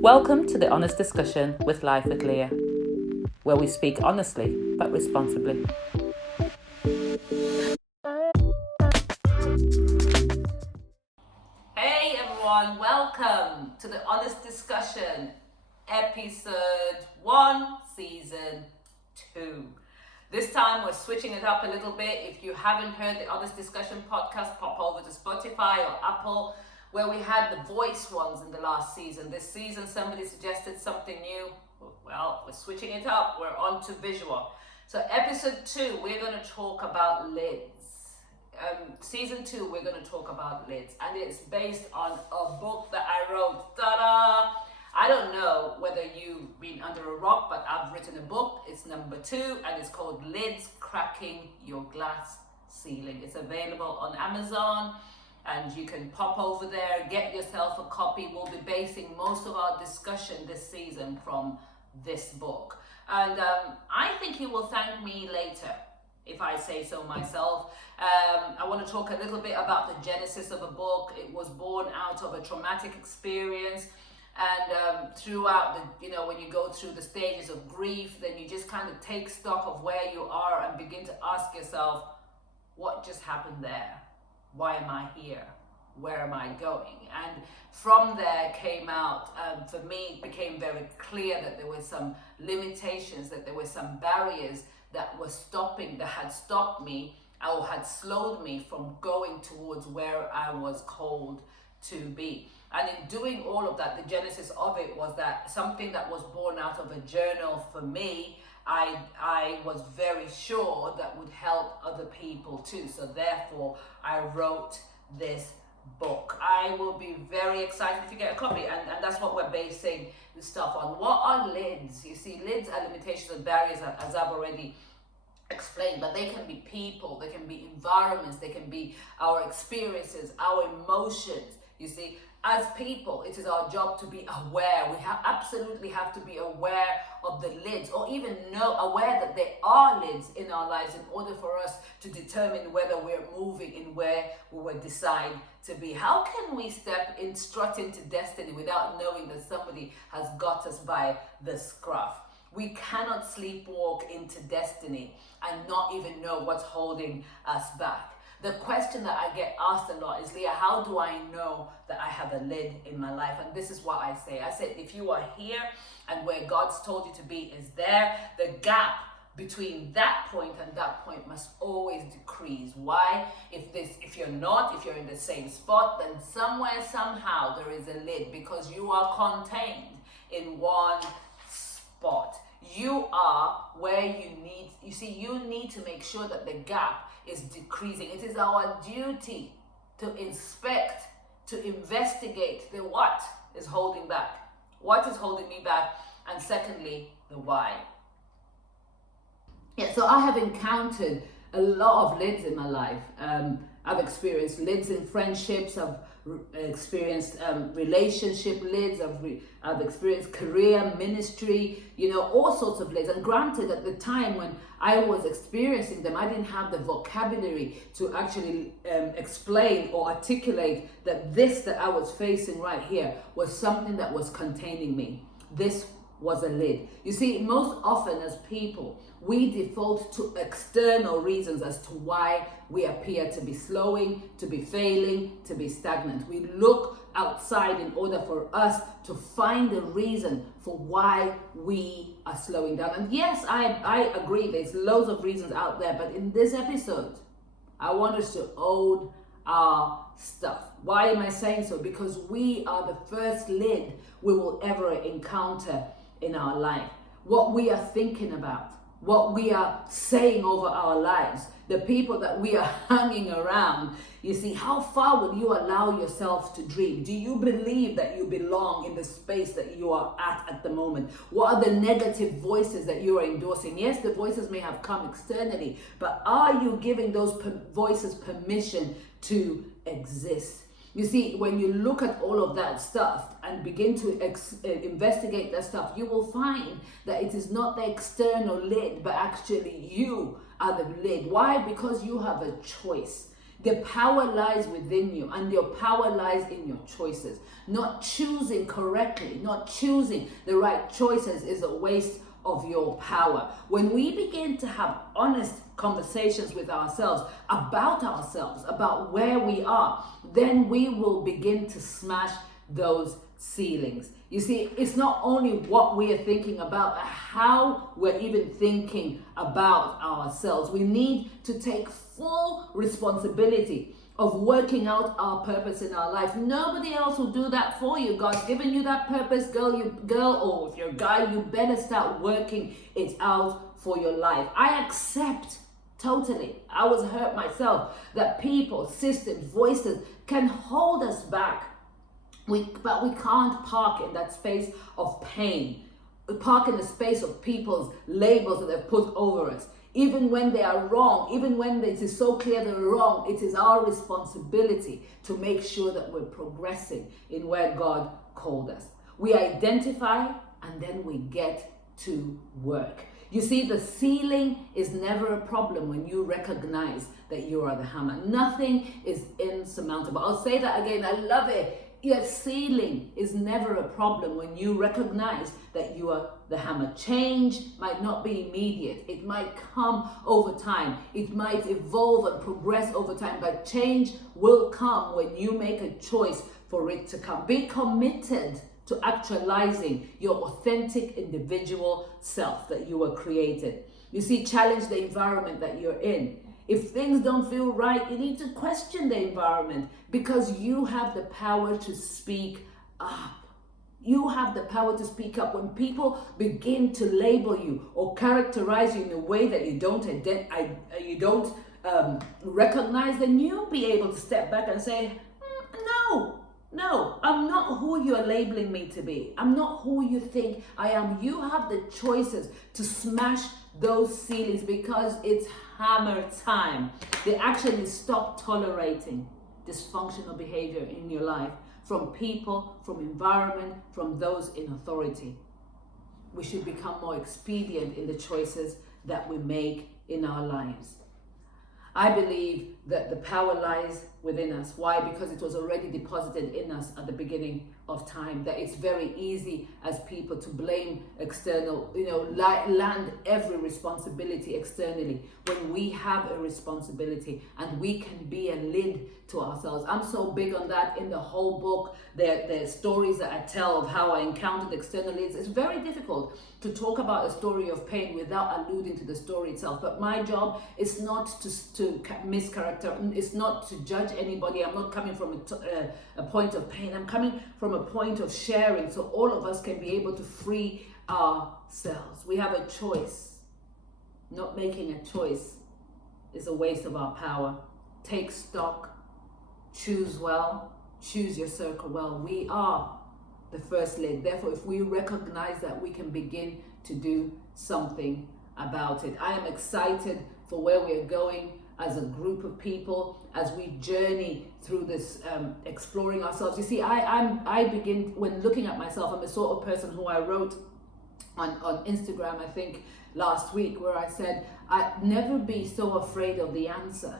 Welcome to the Honest Discussion with Life with Leah, where we speak honestly but responsibly. Hey everyone, welcome to the Honest Discussion, episode 1, season 2. This time we're switching it up a little bit. If you haven't heard the Honest Discussion podcast, pop over to Spotify or Apple, where we had the voice ones in the last season. This season somebody suggested something new. Well, we're switching it up. We're on to visual. So episode 2, we're going to talk about lids. Season 2, we're going to talk about lids. And it's based on a book that I wrote. Ta-da! I don't know whether you've been under a rock, but I've written a book. It's number 2, and it's called Lids Cracking Your Glass Ceiling. It's available on Amazon. And you can pop over there, get yourself a copy. We'll be basing most of our discussion this season from this book. And I think you will thank me later, if I say so myself. I want to talk a little bit about the genesis of a book. It was born out of a traumatic experience. And throughout when you go through the stages of grief, then you just kind of take stock of where you are and begin to ask yourself, what just happened there? Why am I here? Where am I going? And from there came out, for me, it became very clear that there were some limitations, that there were some barriers that had stopped me or had slowed me from going towards where I was called to be. And in doing all of that, the genesis of it was that something that was born out of a journal for me, I was very sure that would help other people too. So therefore, I wrote this book. I will be very excited if you get a copy, and that's what we're basing the stuff on. What are lids? You see, lids are limitations and barriers, as I've already explained, but they can be people, they can be environments, they can be our experiences, our emotions. You see, as people, it is our job to be aware. We absolutely have to be aware of the lids, or even aware that there are lids in our lives in order for us to determine whether we're moving in where we would decide to be. How can we strut into destiny without knowing that somebody has got us by the scruff? We cannot sleepwalk into destiny and not even know what's holding us back. The question that I get asked a lot is, Leah, how do I know that I have a lid in my life? And this is what I say. I said, if you are here and where God's told you to be is there, the gap between that point and that point must always decrease. Why? If you're in the same spot, then somewhere, somehow there is a lid, because you are contained in one spot. You are where you need to make sure that the gap is decreasing. It is our duty to inspect, to investigate the what is holding back. What is holding me back? And secondly, the why. Yeah, so I have encountered a lot of lids in my life. I've experienced lids in friendships, I've experienced relationship lids, I've experienced career, ministry, all sorts of lids. And granted, at the time when I was experiencing them, I didn't have the vocabulary to actually explain or articulate that this that I was facing right here was something that was containing me. This was a lid. You see, most often as people, we default to external reasons as to why we appear to be slowing, to be failing, to be stagnant. We look outside in order for us to find a reason for why we are slowing down. And yes, I agree, there's loads of reasons out there, but in this episode, I want us to own our stuff. Why am I saying so? Because we are the first lid we will ever encounter in our life. What we are thinking about, what we are saying over our lives, the people that we are hanging around. You see, how far would you allow yourself to dream? Do you believe that you belong in the space that you are at the moment? What are the negative voices that you are endorsing? Yes, the voices may have come externally, but are you giving those voices permission to exist? You see, when you look at all of that stuff and begin to investigate that stuff, you will find that it is not the external lid, but actually you are the lid. Why? Because you have a choice. The power lies within you, and your power lies in your choices. Not choosing correctly, not choosing the right choices is a waste of your power. When we begin to have honest conversations with ourselves, about where we are, then we will begin to smash those ceilings. You see, it's not only what we are thinking about, but how we're even thinking about ourselves. We need to take full responsibility of working out our purpose in our life. Nobody else will do that for you. God's given you that purpose, girl, or if you're a guy, you better start working it out for your life. I accept totally. I was hurt myself that people, systems, voices can hold us back. But we can't park in that space of pain. We park in the space of people's labels that they've put over us. Even when they are wrong, even when it is so clear they're wrong, it is our responsibility to make sure that we're progressing in where God called us. We identify and then we get to work. You see, the ceiling is never a problem when you recognize that you are the hammer. Nothing is insurmountable. I'll say that again. I love it. Your ceiling is never a problem when you recognize that you are the hammer. Change might not be immediate. It might come over time. It might evolve and progress over time, but change will come when you make a choice for it to come. Be committed to actualizing your authentic individual self that you were created. You see, challenge the environment that you're in. If things don't feel right, you need to question the environment, because you have the power to speak up. You have the power to speak up. When people begin to label you or characterize you in a way that you don't recognize, then you'll be able to step back and say, no, I'm not who you're labeling me to be. I'm not who you think I am. You have the choices to smash those ceilings, because it's hammer time. They actually stop tolerating dysfunctional behavior in your life from people, from environment, from those in authority. We should become more expedient in the choices that we make in our lives. I believe that the power lies within us. Why? Because it was already deposited in us at the beginning of time. That it's very easy as people to blame external, land every responsibility externally, when we have a responsibility and we can be a lid to ourselves. I'm so big on that in the whole book. The stories that I tell of how I encountered external lids. It's very difficult to talk about a story of pain without alluding to the story itself. But my job is not to mischaracter. It's not to judge anybody. I'm not coming from a point of pain. I'm coming from a point of sharing, so all of us can be able to free ourselves. We have a choice. Not making a choice is a waste of our power. Take stock. Choose well. Choose your circle well. We are the first lid. Therefore, if we recognize that, we can begin to do something about it. I am excited for where we are going as a group of people, as we journey through this exploring ourselves. You see, I begin, when looking at myself, I'm the sort of person who I wrote on Instagram, I think last week, where I said, I'd never be so afraid of the answer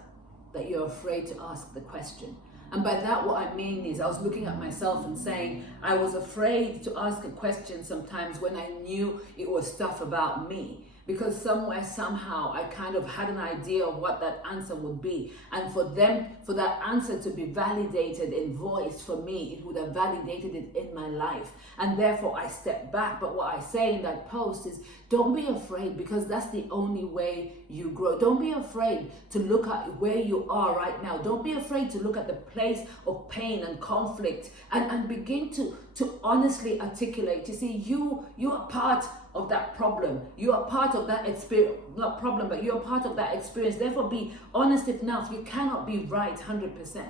that you're afraid to ask the question. And by that, what I mean is, I was looking at myself and saying, I was afraid to ask a question sometimes when I knew it was stuff about me. Because somewhere, somehow, I kind of had an idea of what that answer would be. And for that answer to be validated in voice, for me, it would have validated it in my life. And therefore, I stepped back. But what I say in that post is, don't be afraid, because that's the only way you grow. Don't be afraid to look at where you are right now. Don't be afraid to look at the place of pain and conflict and begin to honestly articulate. You see, you are part of that problem. You are part of that experience, not problem, but you're part of that experience. Therefore, be honest enough. You cannot be right 100%.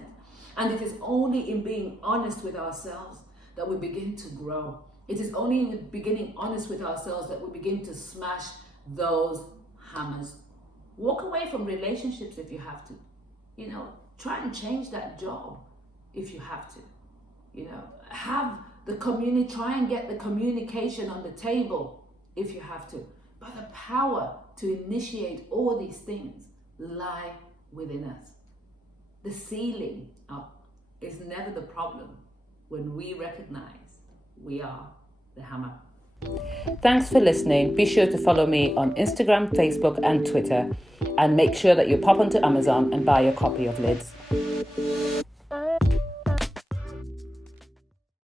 And it is only in being honest with ourselves that we begin to grow. It is only in beginning honest with ourselves that we begin to smash those hammers. Walk away from relationships if you have to. Try and change that job if you have to. Have the community, try and get the communication on the table if you have to. But the power to initiate all these things lie within us. the ceiling is never the problem when we recognize we are the hammer. Thanks for listening. Be sure to follow me on Instagram, Facebook and Twitter, and make sure that you pop onto Amazon and buy a copy of Lids.